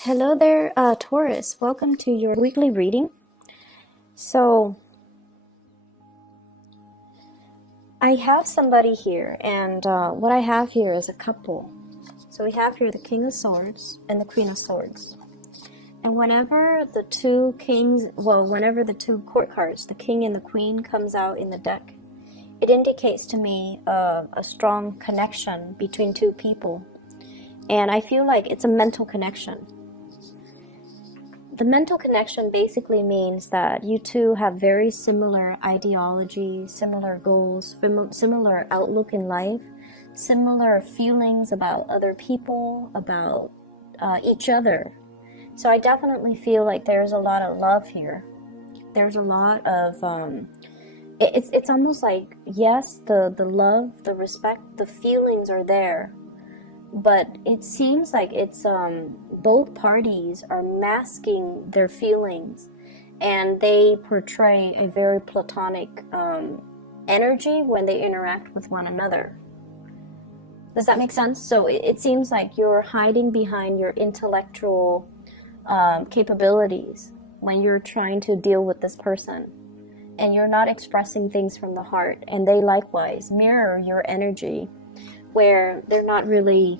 Hello there, Taurus. Welcome to your weekly reading. So, I have somebody here, and what I have here is a couple. So, we have here the King of Swords and the Queen of Swords. And whenever the whenever the two court cards, the King and the Queen, comes out in the deck, it indicates to me a strong connection between two people. And I feel like it's a mental connection. The mental connection basically means that you two have very similar ideology, similar goals, similar outlook in life, similar feelings about other people, about each other. So I definitely feel like there's a lot of love here. There's a lot of, it's almost like, yes, the love, the respect, the feelings are there. But it seems like it's both parties are masking their feelings, and they portray a very platonic energy when they interact with one another. Does that make sense? So it seems like you're hiding behind your intellectual capabilities when you're trying to deal with this person, and you're not expressing things from the heart, and they likewise mirror your energy, where they're not really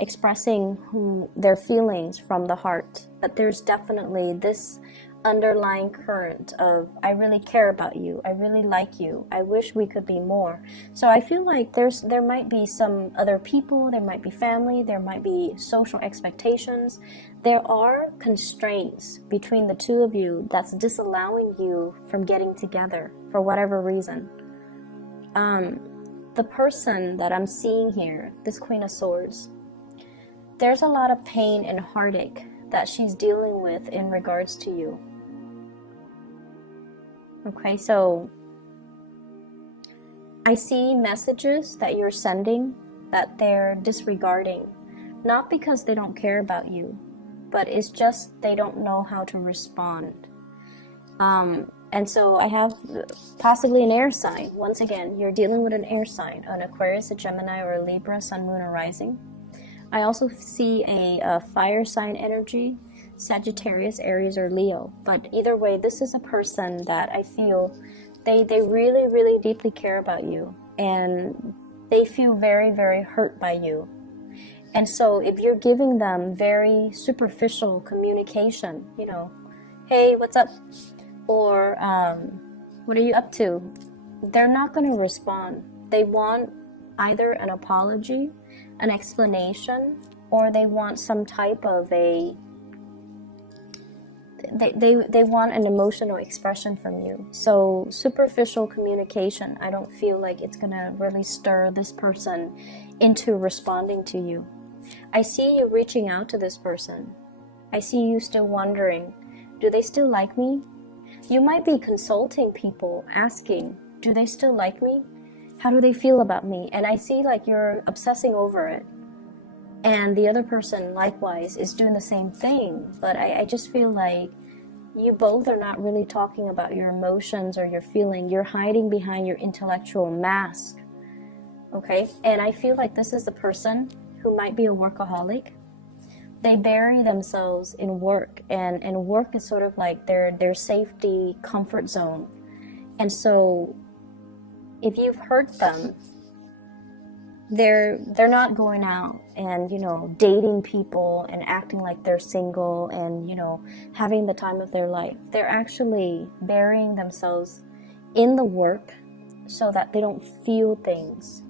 expressing their feelings from the heart. But there's definitely this underlying current of, I really care about you, I really like you, I wish we could be more. So I feel like there might be some other people, there might be family, there might be social expectations. There are constraints between the two of you that's disallowing you from getting together for whatever reason. The person that I'm seeing here, this Queen of Swords, there's a lot of pain and heartache that she's dealing with in regards to you. Okay, so I see messages that you're sending that they're disregarding, not because they don't care about you, but it's just they don't know how to respond. And so I have possibly an air sign. Once again, you're dealing with an air sign, an Aquarius, a Gemini, or a Libra, Sun, Moon, or Rising. I also see a fire sign energy, Sagittarius, Aries, or Leo. But either way, this is a person that I feel they really, really deeply care about you. And they feel very, very hurt by you. And so if you're giving them very superficial communication, hey, what's up? Or what are you up to? They're not going to respond. They want either an apology, an explanation, or they want some type of they want an emotional expression from you. So superficial communication, I don't feel like it's going to really stir this person into responding to you. I see you reaching out to this person. I see you still wondering, do they still like me? You might be consulting people, asking, do they still like me? How do they feel about me? And I see like you're obsessing over it. And the other person, likewise, is doing the same thing. But I just feel like you both are not really talking about your emotions or your feeling. You're hiding behind your intellectual mask. Okay? And I feel like this is the person who might be a workaholic. They bury themselves in work, and work is sort of like their safety comfort zone. And so if you've hurt them, they're not going out and dating people and acting like they're single and having the time of their life. They're actually burying themselves in the work so that they don't feel things.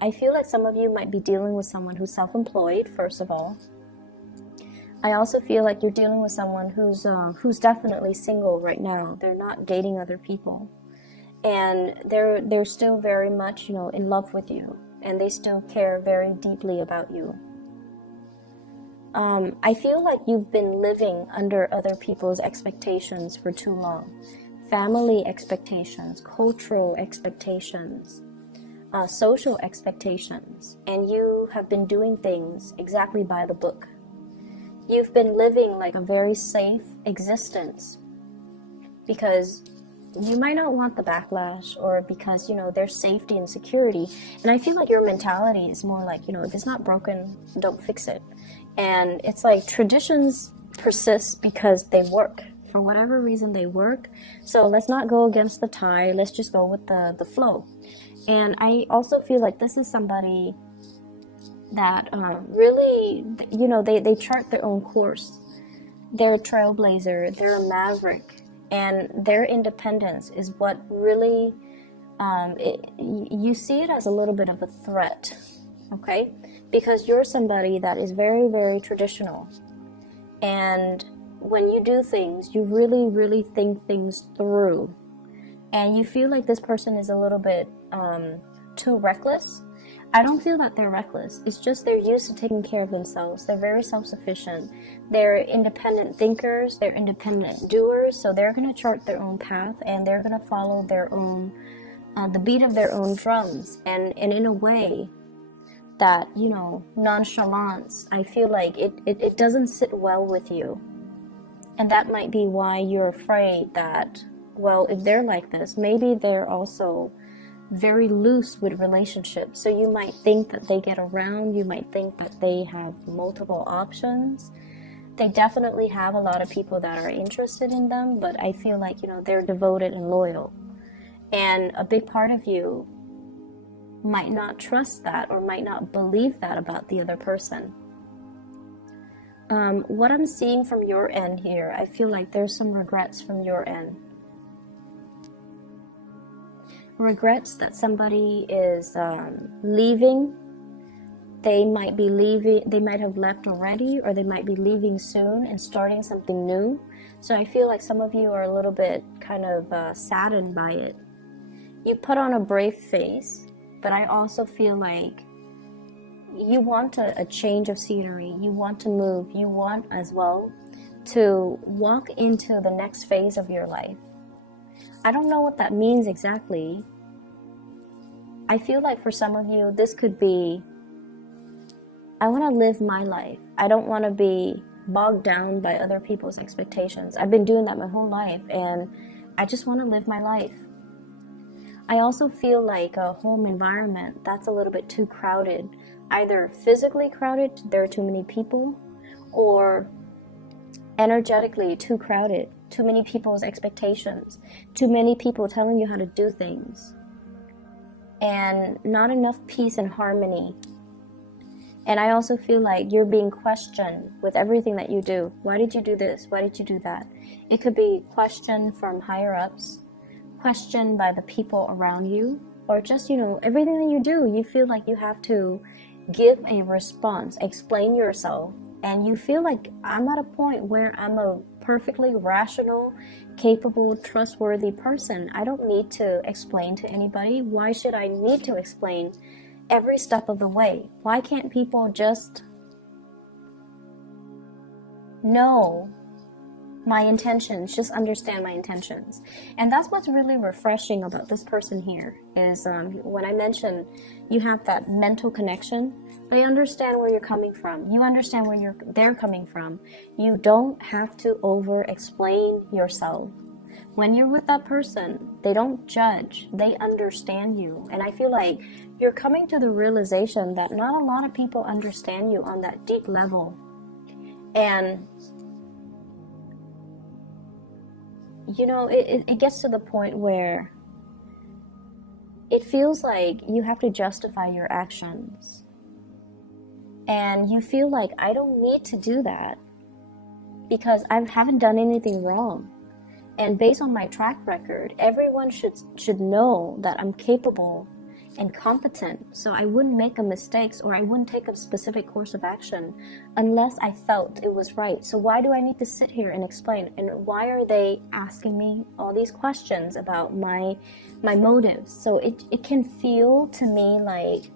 I feel like some of you might be dealing with someone who's self-employed, first of all. I also feel like you're dealing with someone who's definitely single right now. They're not dating other people. And they're still very much, in love with you. And they still care very deeply about you. I feel like you've been living under other people's expectations for too long. Family expectations, cultural expectations, social expectations, and you have been doing things exactly by the book. You've been living like a very safe existence because you might not want the backlash, or because, you know, there's safety and security. And I feel like your mentality is more like, you know, if it's not broken, don't fix it. And it's like traditions persist because they work. For whatever reason, they work. So let's not go against the tide. Let's just go with the flow. And I also feel like this is somebody that really, you know, they chart their own course. They're a trailblazer. They're a maverick. And their independence is what really, you see it as a little bit of a threat, okay? Because you're somebody that is very, very traditional. And when you do things, you really, really think things through. And you feel like this person is a little bit too reckless. I don't feel that they're reckless. It's just they're used to taking care of themselves. They're very self-sufficient. They're independent thinkers. They're independent doers. So they're going to chart their own path, and they're going to follow their own, the beat of their own drums. And in a way that, you know, nonchalance, I feel like it doesn't sit well with you. And that might be why you're afraid that, well, if they're like this, maybe they're also very loose with relationships. So you might think that they get around, you might think that they have multiple options. They definitely have a lot of people that are interested in them, but I feel like, you know, they're devoted and loyal. And a big part of you might not trust that, or might not believe that about the other person. What I'm seeing from your end here, I feel like there's some regrets from your end. Regrets that somebody is leaving. They might be leaving, they might have left already, or they might be leaving soon and starting something new. So I feel like some of you are a little bit kind of saddened by it. You put on a brave face, but I also feel like you want a change of scenery. You want to move. You want as well to walk into the next phase of your life. I don't know what that means exactly. I feel like for some of you, this could be, I want to live my life. I don't want to be bogged down by other people's expectations. I've been doing that my whole life, and I just want to live my life. I also feel like a home environment that's a little bit too crowded. Either physically crowded, there are too many people, or energetically too crowded. Too many people's expectations, too many people telling you how to do things, and not enough peace and harmony. And I also feel like you're being questioned with everything that you do. Why did you do this? Why did you do that? It could be questioned from higher ups, questioned by the people around you, or just, you know, everything that you do, you feel like you have to give a response, explain yourself. And you feel like, I'm at a point where I'm a perfectly rational, capable, trustworthy person. I don't need to explain to anybody. Why should I need to explain every step of the way? Why can't people just know my intentions, just understand my intentions? And that's what's really refreshing about this person here is when I mentioned you have that mental connection. They understand where you're coming from. You understand where they're coming from. You don't have to over-explain yourself. When you're with that person, they don't judge. They understand you. And I feel like you're coming to the realization that not a lot of people understand you on that deep level. And you know, it gets to the point where it feels like you have to justify your actions. And you feel like, I don't need to do that because I haven't done anything wrong. And based on my track record, everyone should know that I'm capable and competent. So I wouldn't make a mistake, or I wouldn't take a specific course of action unless I felt it was right. So why do I need to sit here and explain? And why are they asking me all these questions about my motives? So it can feel to me like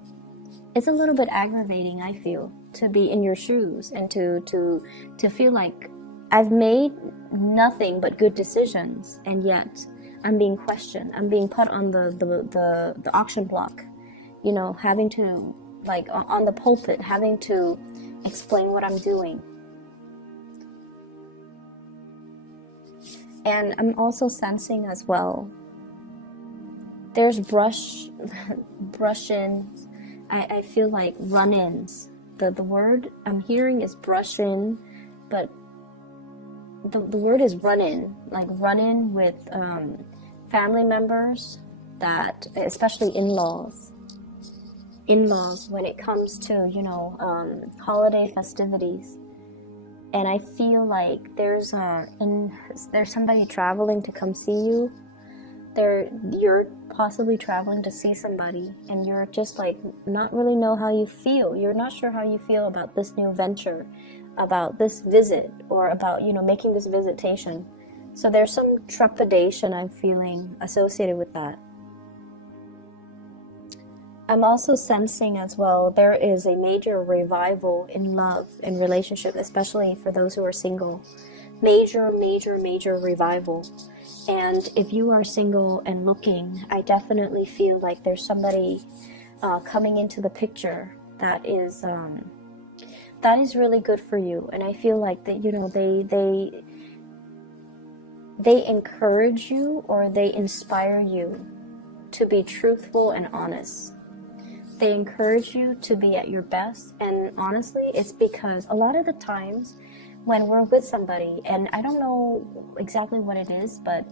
it's a little bit aggravating, I feel, to be in your shoes and to feel like I've made nothing but good decisions, and yet I'm being questioned. I'm being put on the auction block, you know, having to, like, on the pulpit, having to explain what I'm doing. And I'm also sensing as well, there's brushing. I feel like run-ins. The word I'm hearing is brush-in, but the word is run-in, like run-in with family members, that especially in-laws when it comes to, you know, holiday festivities. And I feel like there's somebody traveling to come see you. You're possibly traveling to see somebody, and you're just like not really know how you feel. You're not sure how you feel about this new venture, about this visit, or about, you know, making this visitation. So there's some trepidation I'm feeling associated with that. I'm also sensing as well, there is a major revival in love and relationship, especially for those who are single. Major revival. And if you are single and looking, I definitely feel like there's somebody coming into the picture that is really good for you. And I feel like that, you know, they encourage you, or they inspire you to be truthful and honest. They encourage you to be at your best. And honestly, it's because a lot of the times when we're with somebody, and I don't know exactly what it is, but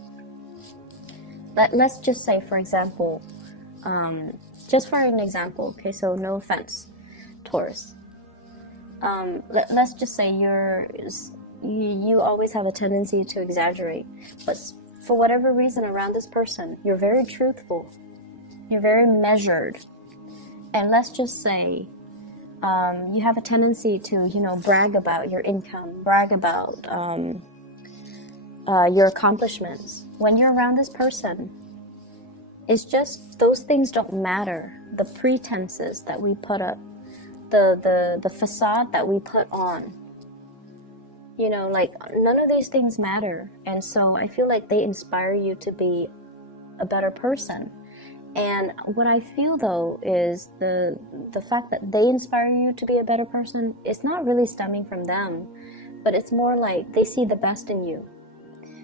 let's just say, for example, just for an example, okay, so no offense, Taurus. Let's just say you always have a tendency to exaggerate, but for whatever reason around this person, you're very truthful, you're very measured, and let's just say you have a tendency to, you know, brag about your income, brag about your accomplishments. When you're around this person, it's just those things don't matter. The pretenses that we put up, the facade that we put on, you know, like none of these things matter. And so I feel like they inspire you to be a better person. And what I feel though is the fact that they inspire you to be a better person, it's not really stemming from them, but it's more like they see the best in you.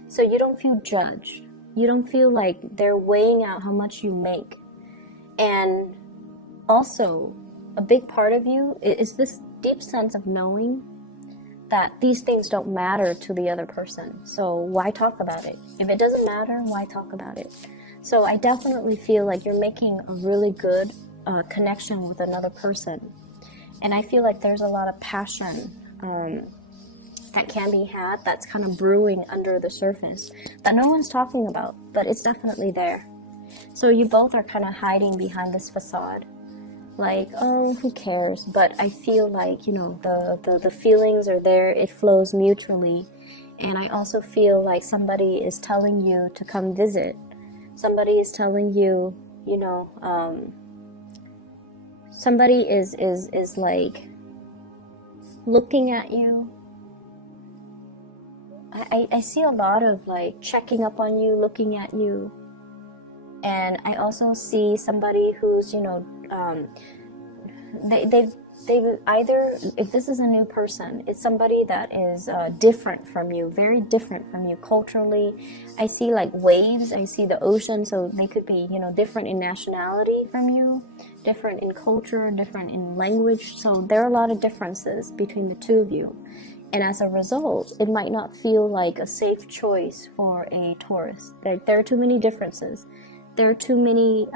So you don't feel judged. You don't feel like they're weighing out how much you make. And also, a big part of you is this deep sense of knowing that these things don't matter to the other person. So why talk about it? If it doesn't matter, why talk about it? So I definitely feel like you're making a really good connection with another person. And I feel like there's a lot of passion that can be had, that's kind of brewing under the surface that no one's talking about, but it's definitely there. So you both are kind of hiding behind this facade, like, oh, who cares? But I feel like, you know, the feelings are there, it flows mutually. And I also feel like somebody is telling you to come visit. Somebody is telling you, you know, somebody is like looking at you. I see a lot of like checking up on you, looking at you. And I also see somebody who's, you know, they've either, if this is a new person, it's somebody that is different from you, very different from you culturally. I see like waves, I see the ocean, so they could be, you know, different in nationality from you, different in culture, different in language. So there are a lot of differences between the two of you. And as a result, it might not feel like a safe choice for a Taurus. There are too many differences. There are too many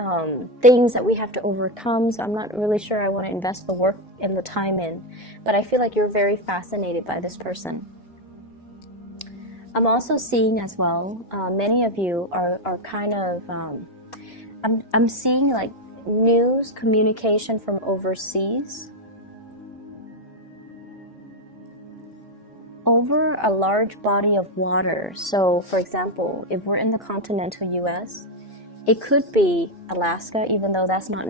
things that we have to overcome, so I'm not really sure I want to invest the work and the time in. But I feel like you're very fascinated by this person. I'm also seeing as well, many of you are kind of, I'm seeing like news, communication from overseas, over a large body of water. So for example, if we're in the continental US, it could be Alaska, even though that's not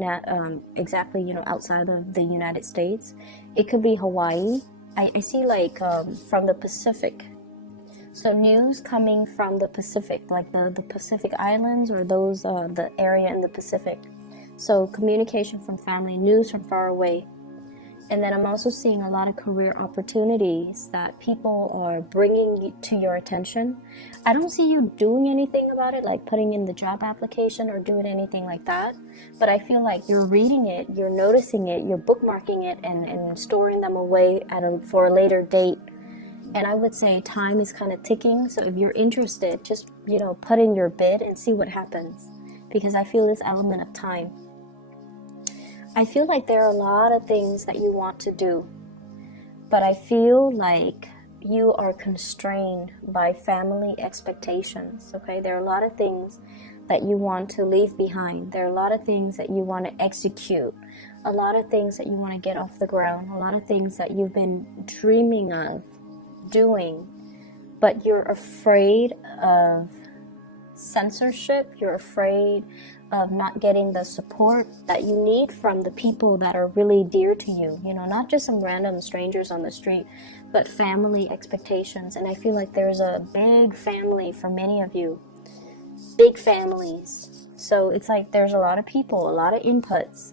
exactly, you know, outside of the United States. It could be Hawaii. I see like from the Pacific. So news coming from the Pacific, like the Pacific Islands, or those the area in the Pacific. So communication from family, news from far away. And then I'm also seeing a lot of career opportunities that people are bringing to your attention. I don't see you doing anything about it, like putting in the job application or doing anything like that. But I feel like you're reading it, you're noticing it, you're bookmarking it, and storing them away for a later date. And I would say time is kind of ticking. So if you're interested, just, put in your bid and see what happens. Because I feel this element of time. I feel like there are a lot of things that you want to do, but I feel like you are constrained by family expectations, okay? There are a lot of things that you want to leave behind. There are a lot of things that you want to execute, a lot of things that you want to get off the ground, a lot of things that you've been dreaming of doing, but you're afraid of censorship, you're afraid of not getting the support that you need from the people that are really dear to you, not just some random strangers on the street, but family expectations. And I feel like there's a big family for many of you, big families. So it's like there's a lot of people, a lot of inputs,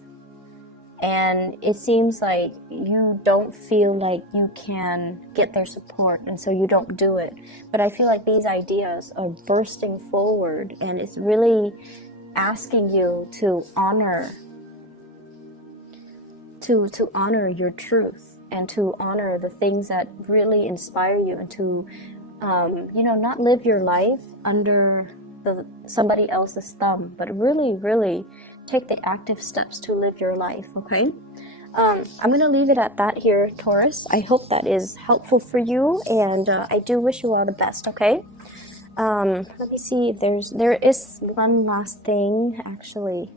and it seems like you don't feel like you can get their support, and so you don't do it. But I feel like these ideas are bursting forward, and it's really asking you to honor your truth, and to honor the things that really inspire you, and to not live your life under somebody else's thumb, but really take the active steps to live your life. Okay, I'm gonna leave it at that here, Taurus. I hope that is helpful for you, and I do wish you all the best. Okay. Let me see if there is one last thing, actually.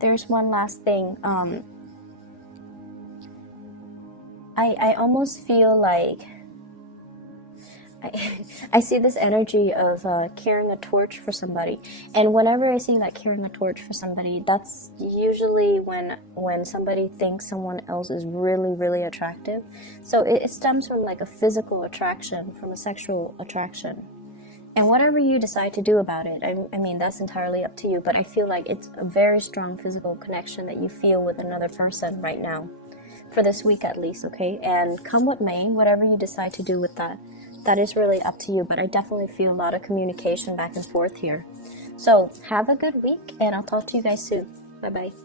There's one last thing. I almost feel like I see this energy of carrying a torch for somebody, and whenever I see that carrying a torch for somebody, that's usually when somebody thinks someone else is really attractive. So it stems from like a physical attraction, from a sexual attraction, and whatever you decide to do about it, I mean that's entirely up to you. But I feel like it's a very strong physical connection that you feel with another person right now, for this week at least. Okay, and come what may, whatever you decide to do with that is really up to you, but I definitely feel a lot of communication back and forth here. So have a good week, and I'll talk to you guys soon. Bye-bye.